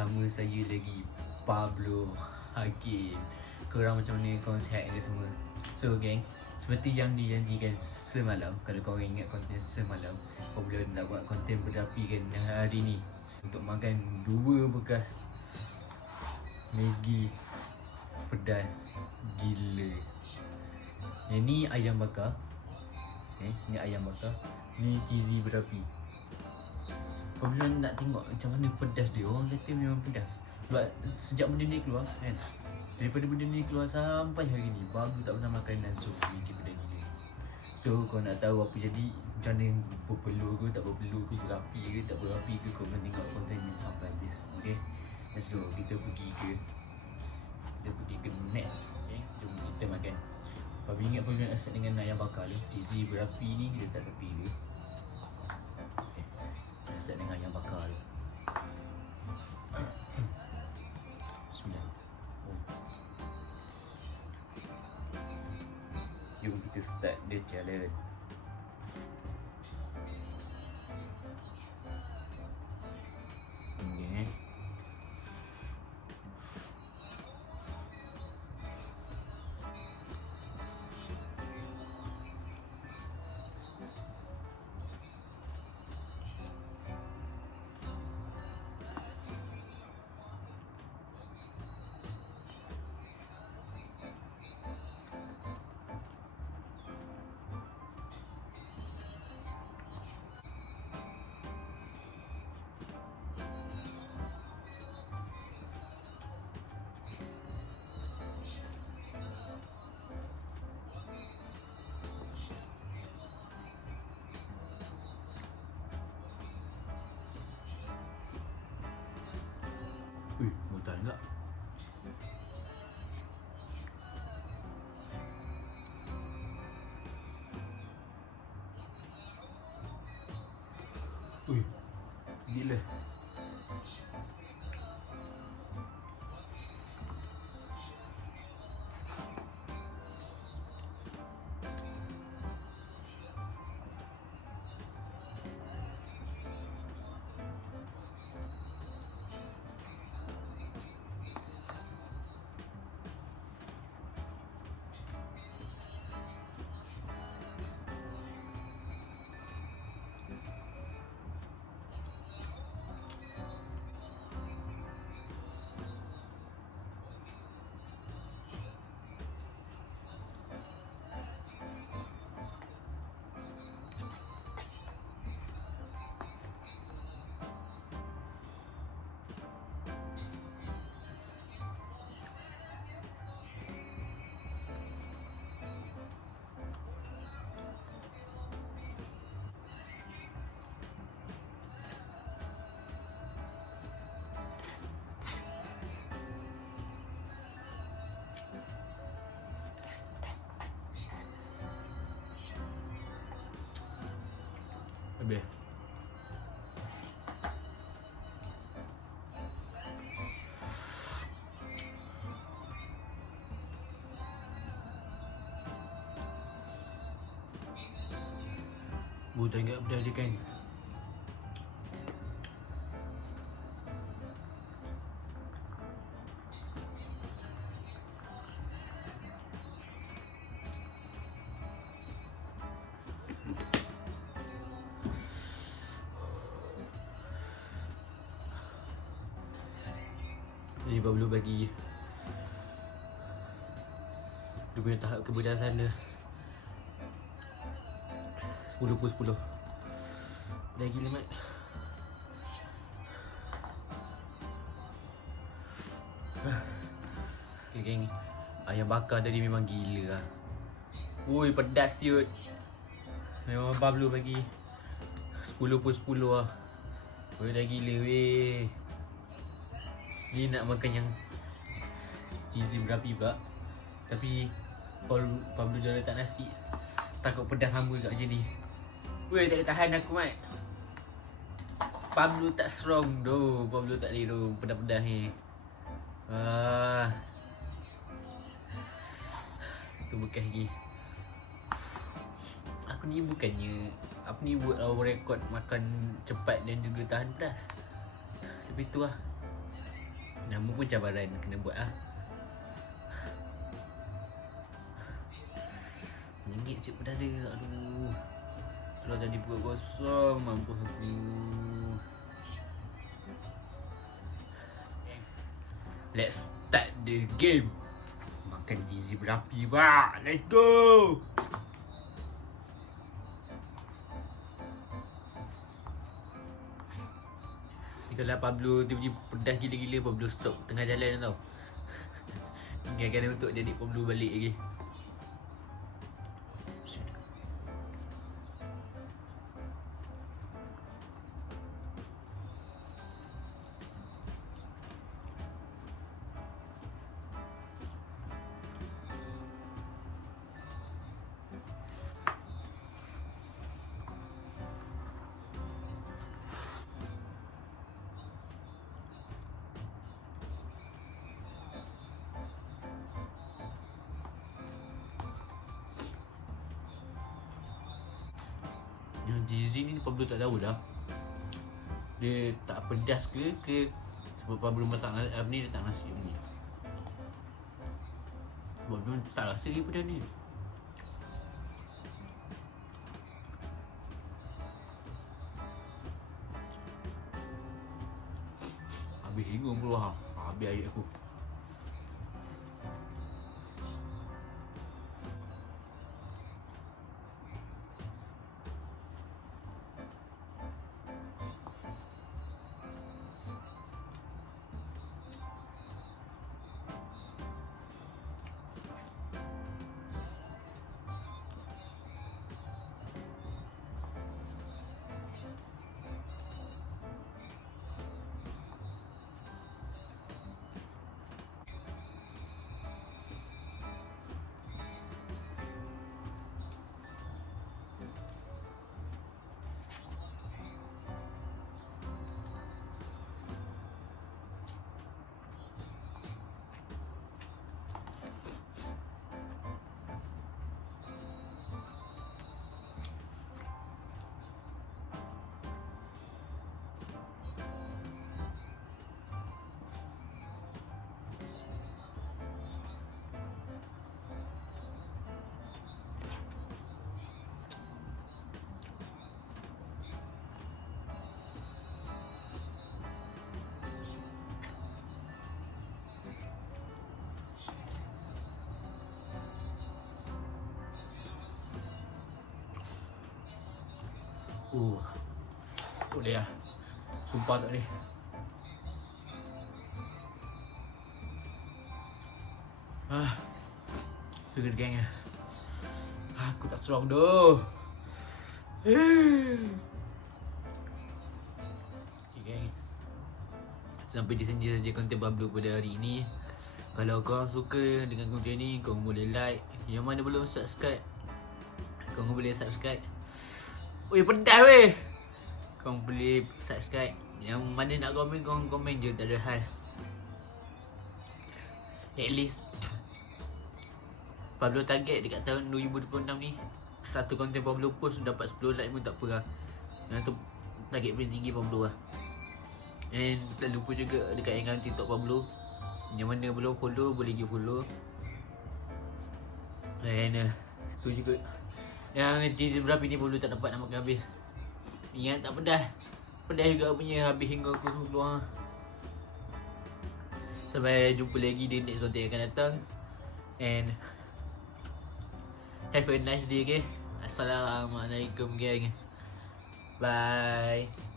bersama saya lagi, Pablo Hakim. Korang macam mana, korang sihat ke semua? So gang, seperti yang dijanjikan semalam, kalau korang ingat konten semalam, Pablo nak buat konten berapi kan hari ni untuk makan 2 bekas Maggi pedas gila. Yang ni ayam bakar, ni ayam bakar, ni cheesy berapi. Pablo nak tengok macam mana pedas dia. Orang kata memang pedas. Sebab sejak benda ni keluar kan, daripada benda ni keluar sampai hari ni, Pablo tak pernah makan langsung Maggi pedas gila. So kau nak tahu apa jadi, macam mana berpeluh ke tak berpeluh ke, berapi ke tak berapi ke, kau kena tengok konten ni sampai habis. Okay, let's go. Kita pergi ke next. Okay, jom kita makan. Pablo ingat Pablo nak start dengan ayam bakar ni. Cheesy berapi ni kita tak tepi dia. Okay, start dengan ayam bakar ni. Bismillah. Jom kita start the challenge. Okay. Betul enggak? Gila. Habis. Buat enggak pedas dia kan. Jadi Pablo bagi dia punya tahap kepedasan dia 10/10. Dah gila mat. Okay geng, ayam bakar tadi memang gila lah. Ui pedas siut. Memang Pablo bagi 10/10 lah. Ui dah gila weh. Ni nak makan yang cheesy berapi pula, tapi Pablo jual letak nasi. Takut pedas hamba kat macam ni. Weh tak tahan aku mat. Pablo tak strong doh. Pablo tak boleh doh pedas-pedas ni. Tu bekas lagi. Aku ni bukannya apa ni buat rekod makan cepat dan juga tahan pedas. Tapi tu lah. Nama pun cabaran kena buat lah. Menyengit cik perdana. Aduh. Kalau jadi perut kosong, mampus aku. Let's start the game. Makan cheesy berapi pak. Let's go. Kalau Pablo tiba-tiba pedas gila-gila, Pablo stop tengah jalan tau. Tinggalkan untuk jadi Pablo balik lagi. Yang cheesy ni Pablo tak tahu dah. Dia tak pedas ke sebab Pablo masak ni dia tak nasi ni. Sebab Pablo tak rasa dia pedas ni. Habis hingung keluar. Habis air aku. Tak boleh lah. Sumpah tak boleh. Sugar gang lah. Aku tak strong doh. Okay, gang. Sampai di sini saja konten Pablo pada hari ini. Kalau korang suka dengan konten ni, korang boleh like. Yang mana belum subscribe, korang boleh subscribe. Weh, pedas weh. Korang boleh subscribe. Yang mana nak komen, korang komen je, tak ada hal. At least Pablo target dekat tahun 2026 ni, satu konten Pablo post dapat 10 like pun tak apa lah. Yang tu target paling tinggi Pablo lah. And tak lupa juga dekat akaun TikTok Pablo. Yang mana belum follow, boleh pergi follow. Dan tu juga yang cheesy berapa ni Pablo tak dapat nak makan habis. Ingat tak pedas. Pedas juga punya, habis hingga aku semua keluar. Sampai jumpa lagi di next konten yang akan datang. And have a nice day, okay? Assalamualaikum, gang. Bye.